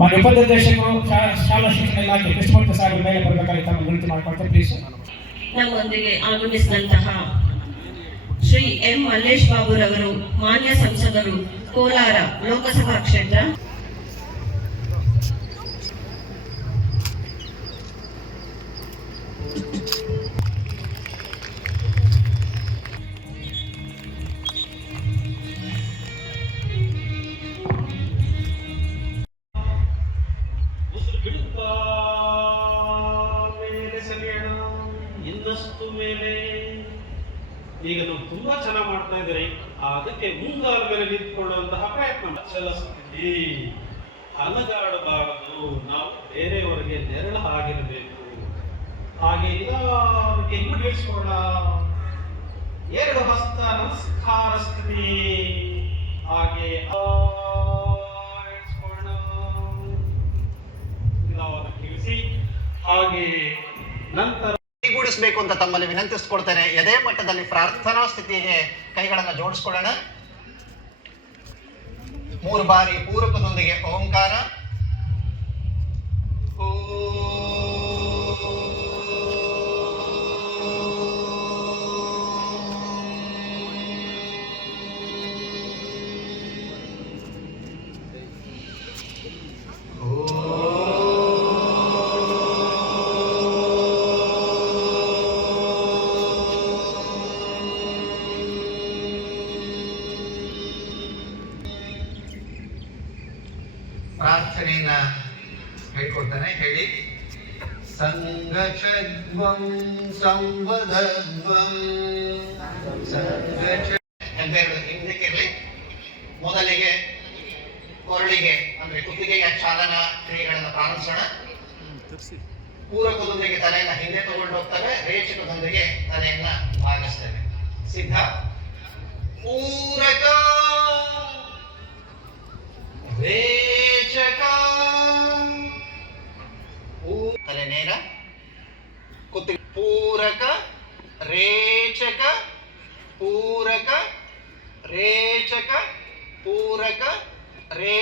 ಮಾನ್ಯ ಉಪನಿರ್ದೇಶಕರು ಶಾಲಾ ಶಿಕ್ಷಣ ಇಲಾಖೆ ಕೃಷ್ಣಮೂರ್ತಿ ಸಾಹೇಬರ ಮೇಲೆ ಬರಬೇಕಾಗಿ ತಮ್ಮ ವಿನಂತಿ ಮಾಡಿಕೊಳ್ತೇನೆ ಪ್ಲೀಸ್. ನಮ್ಮೊಂದಿಗೆ ಆಗಮಿಸಿದಂತಹ ಶ್ರೀ ಎಂ ಮಲ್ಲೇಶ್ ಬಾಬುರವರು ಮಾನ್ಯ ಸಂಸದರು ಕೋಲಾರ ಲೋಕಸಭಾ ಕ್ಷೇತ್ರ. ಇನ್ನಷ್ಟು ಮೇಲೆ ಈಗ ನಾವು ತುಂಬಾ ಚೆನ್ನಾಗಿ ಮಾಡ್ತಾ ಇದ್ದೀರಿ. ಅದಕ್ಕೆ ಮುಂಗಾಲ ಮೇಲೆ ನಿಂತ್ಕೊಳ್ಳುವಂತಹ ಪ್ರಯತ್ನ. ಚಲ ಸ್ಥಿತಿ ಅಲಗಾಡಬಾರದು, ನಾವು ಬೇರೆಯವರಿಗೆ ನೆರಳು ಆಗಿರಬೇಕು. ಹಾಗೆ ನಿಧಾನಕ್ಕೆ ಹಿಡಿಸ್ಕೊಳ್ಳ, ಎರಡು ಹಸ್ತ ನಮಸ್ಕಾರ ಸ್ಥಿತಿ. ಹಾಗೆ ಇಳಿಸಿ, ಹಾಗೆ ನಂತರ ಗೂಡಿಸಬೇಕು ಅಂತ ತಮ್ಮಲ್ಲಿ ವಿನಂತಿಸಿಕೊಳ್ತೇನೆ. ಎದೆ ಮಟ್ಟದಲ್ಲಿ ಪ್ರಾರ್ಥನಾ ಸ್ಥಿತಿಗೆ ಕೈಗಳನ್ನು ಜೋಡಿಸ್ಕೊಳ್ಳೋಣ. 3 ಬಾರಿ ಪೂರಕದೊಂದಿಗೆ ಓಂಕಾರ. ಪ್ರಾರ್ಥನೆಯನ್ನ ಹೇಳ್ಕೊಡ್ತಾನೆ. ಹೇಳಿ. ಸಂಗಚದ್ವಂ ಸಂವದದ್ವಂ ಹಿಂದಕ್ಕಿರ್ಲಿ. ಮೊದಲಿಗೆ ಕೊರಳಿಗೆ ಅಂದ್ರೆ ಕುತ್ತಿಗೆಯ ಚಾಲನಾ ಕ್ರಿಯೆಗಳನ್ನು ಪ್ರಾರಂಭಿಸೋಣ. ಪೂರಕದೊಂದಿಗೆ ತಲೆಯನ್ನ ಹಿಂದೆ ತಗೊಂಡು ಹೋಗ್ತೇವೆ, ರೇಚಕದೊಂದಿಗೆ ತಲೆಯನ್ನ ಭಾಗಿಸ್ತೇವೆ. ಸಿದ್ಧ. ಪೂರಕ, ರೇಚಕ, ತಲೆ ನೇರ, ಕುತ್ತಿಗೆ. ಪೂರಕ, ರೇಚಕ, ಪೂರಕ, ರೇಚಕ, ಪೂರಕ, ರೇ